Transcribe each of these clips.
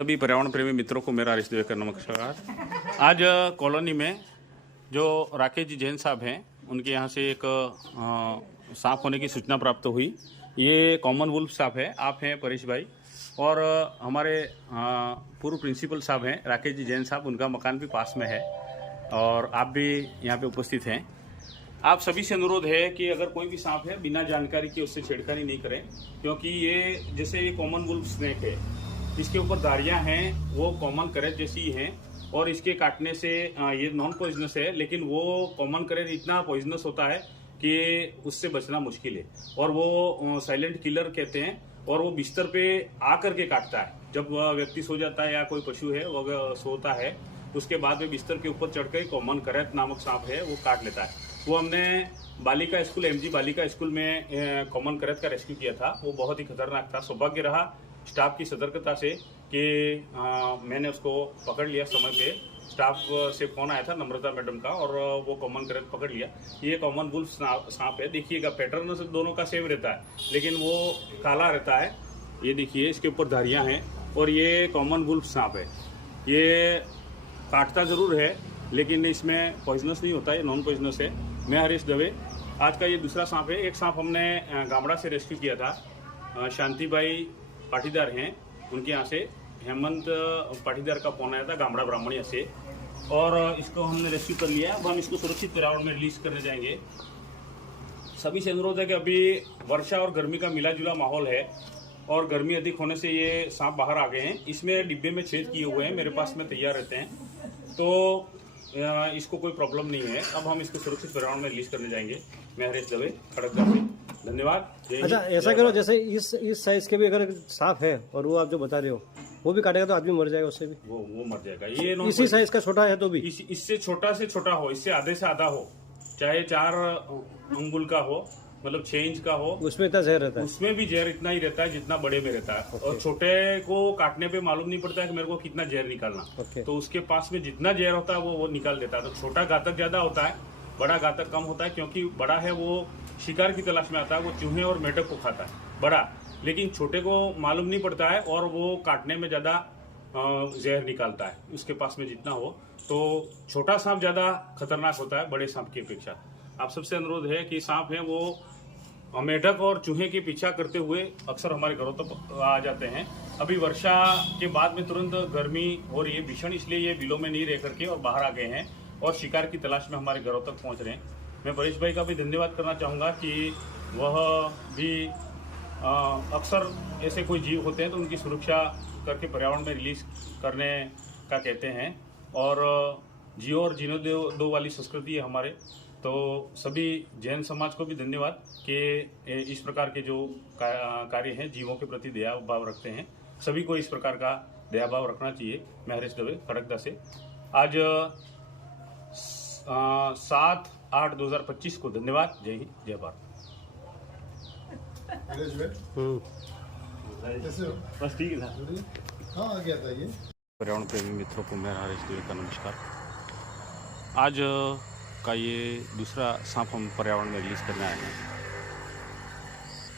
सभी पर्यावरण प्रेमी मित्रों को मेरा हरीश दवे का नमस्कार। आज कॉलोनी में जो राकेश जी जैन साहब हैं, उनके यहाँ से एक सांप होने की सूचना प्राप्त हुई। ये कॉमन वुल्फ सांप है। आप हैं परेश भाई और हमारे पूर्व प्रिंसिपल साहब हैं राकेश जी जैन साहब, उनका मकान भी पास में है और आप भी यहाँ पे उपस्थित हैं। आप सभी से अनुरोध है कि अगर कोई भी सांप है बिना जानकारी के उससे छेड़खानी नहीं करें, क्योंकि ये जैसे ये कॉमन वुल्फ स्नेक है, इसके ऊपर धारियां हैं, वो कॉमन करेज जैसी ही हैं और इसके काटने से ये नॉन पॉइजनस है, लेकिन वो कॉमन करेज इतना पॉइजनस होता है कि उससे बचना मुश्किल है और वो साइलेंट किलर कहते हैं और वो बिस्तर पे आकर के काटता है। जब व्यक्ति सो जाता है या कोई पशु है वो सोता है, उसके बाद में बिस्तर के ऊपर चढ़कर कॉमन करेज नामक सांप है वो काट लेता है। वो हमने बालिका स्कूल MG बालिका स्कूल में कॉमन करेज का रेस्क्यू किया था। वो बहुत ही खतरनाक था। सौभाग्य रहा स्टाफ की सतर्कता से कि मैंने उसको पकड़ लिया समय पे। स्टाफ से फोन आया था नम्रता मैडम का और वो कॉमन करेज पकड़ लिया। ये कॉमन वुल्फ सांप है। देखिएगा पैटर्न से दोनों का सेम रहता है, लेकिन वो काला रहता है। ये देखिए इसके ऊपर धारियां हैं और ये कॉमन वुल्फ सांप है। ये काटता जरूर है लेकिन इसमें पॉइजनस नहीं होता है, नॉन पॉइजनस है। मैं हरीश दवे। आज का ये दूसरा सांप है। एक सांप हमने गामड़ा से रेस्क्यू किया था। शांतिबाई पाटीदार हैं, उनके यहाँ से हेमंत पाटीदार का फोन आया था गामड़ा ब्राह्मणिया से और इसको हमने रेस्क्यू कर लिया। अब हम इसको सुरक्षित पर्यावरण में रिलीज करने जाएंगे। सभी से अनुरोध है कि अभी वर्षा और गर्मी का मिला जुला माहौल है और गर्मी अधिक होने से ये सांप बाहर आ गए हैं। इसमें डिब्बे में छेद किए हुए हैं, मेरे पास में तैयार रहते हैं, तो इसको कोई प्रॉब्लम नहीं है। अब हम इसको सुरक्षित पर्यावरण में रिलीज करने जाएंगे। मैं हरीश दवे, खड़गपुर से। धन्यवाद। अच्छा, ऐसा करो जैसे इस साइज के भी अगर सांप है और वो आप जो बता रहे हो वो भी काटेगा तो आदमी मर जाएगा उससे भी? वो मर जाएगा। ये इसी साइज का छोटा है तो भी? इससे छोटा से छोटा हो, इससे आधे से आधा हो, चाहे 4 अंगुल का हो, मतलब 6 इंच का हो, उसमें इतना जहर रहता है? उसमें भी जहर इतना ही रहता है जितना बड़े में रहता है। और छोटे को काटने पे मालूम नहीं पड़ता है कि मेरे को कितना जहर निकालना। तो उसके पास में जितना जहर होता है वो निकाल देता है। तो छोटा घातक ज्यादा होता है, बड़ा घातक कम होता है, क्योंकि बड़ा है वो शिकार की तलाश में आता है, वो चूहे और मेढक को खाता है बड़ा, लेकिन छोटे को मालूम नहीं पड़ता है और वो काटने में ज्यादा जहर निकालता है उसके पास में जितना हो। तो छोटा सांप ज्यादा खतरनाक होता है बड़े सांप की अपेक्षा। आप सबसे अनुरोध है कि सांप है वो मेढक और चूहे के पीछा करते हुए अक्सर हमारे घरों तक आ जाते हैं। अभी वर्षा के बाद में तुरंत गर्मी हो रही है भीषण, इसलिए ये बिलों में नहीं रह करके और बाहर आ गए हैं और शिकार की तलाश में हमारे घरों तक पहुंच रहे हैं। मैं परेश भाई का भी धन्यवाद करना चाहूँगा कि वह भी अक्सर ऐसे कोई जीव होते हैं तो उनकी सुरक्षा करके पर्यावरण में रिलीज करने का कहते हैं और जियो और जीनो दो वाली संस्कृति है हमारे। तो सभी जैन समाज को भी धन्यवाद कि इस प्रकार के जो कार्य हैं जीवों के प्रति दया भाव रखते हैं। सभी को इस प्रकार का दया भाव रखना चाहिए। मैं हरीश दवे, खड़गदा से। आज 7/8/2025 को। धन्यवाद। जय हिंद, जय भारत। बस ठीक है। हाँ, आ गया था ये। पर्यावरण प्रेमी मित्रों को मेरा हरीश दवे का नमस्कार। आज का ये दूसरा सांप हम पर्यावरण में रिलीज करने आए हैं।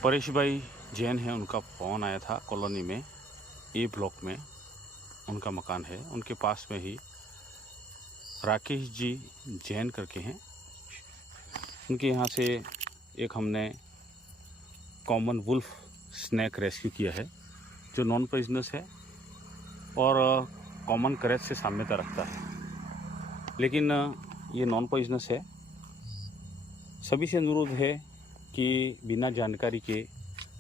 परेश भाई जैन है, उनका फोन आया था कॉलोनी में A ब्लॉक में उनका मकान है। उनके पास में ही राकेश जी जैन करके हैं, उनके यहाँ से एक हमने कॉमन वुल्फ स्नेक रेस्क्यू किया है जो नॉन पॉइजनस है और कॉमन करेज से साम्यता रखता है, लेकिन ये नॉन पॉइजनस है। सभी से अनुरोध है कि बिना जानकारी के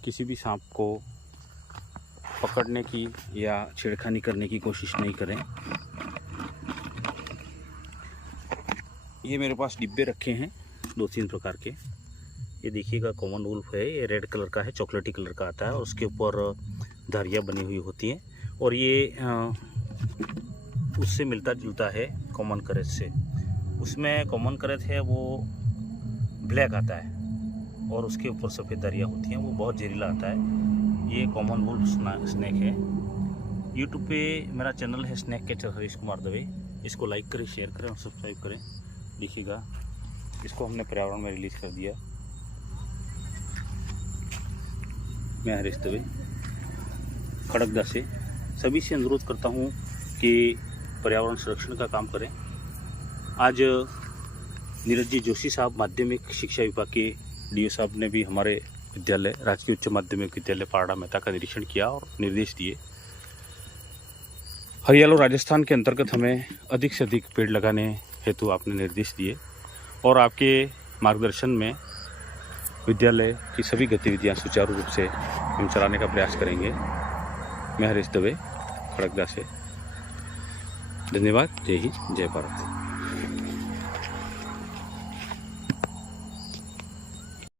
किसी भी सांप को पकड़ने की या छेड़खानी करने की कोशिश नहीं करें। ये मेरे पास डिब्बे रखे हैं 2-3 प्रकार के। ये देखिएगा कॉमन वुल्फ है, ये रेड कलर का है, चॉकलेटी कलर का आता है और उसके ऊपर धारियाँ बनी हुई होती हैं और ये उससे मिलता जुलता है कॉमन करेज से। उसमें कॉमन करेज है वो ब्लैक आता है और उसके ऊपर सफ़ेद धारियाँ होती हैं, वो बहुत जहरीला आता है। ये कॉमन वुल्फ स्नेक है। यूट्यूब पे मेरा चैनल है स्नेक कैचर हरीश कुमार दवे। इसको लाइक करें, शेयर करें और सब्सक्राइब करें। देखिएगा इसको हमने पर्यावरण में रिलीज कर दिया। मैं हरीश दवे, खड़गदा से। सभी से अनुरोध करता हूँ कि पर्यावरण संरक्षण का काम करें। आज नीरज जी जोशी साहब माध्यमिक शिक्षा विभाग के डीओ साहब ने भी हमारे विद्यालय राजकीय उच्च माध्यमिक विद्यालय पारड़ा मेहता का निरीक्षण किया और निर्देश दिए। हरियाणा राजस्थान के अंतर्गत हमें अधिक से अधिक पेड़ लगाने हेतु आपने निर्देश दिए और आपके मार्गदर्शन में विद्यालय की सभी गतिविधियां सुचारू रूप से हम चलाने का प्रयास करेंगे। मैं हरीश दवे खड़गदा से। धन्यवाद। जय हिंद, जय भारत।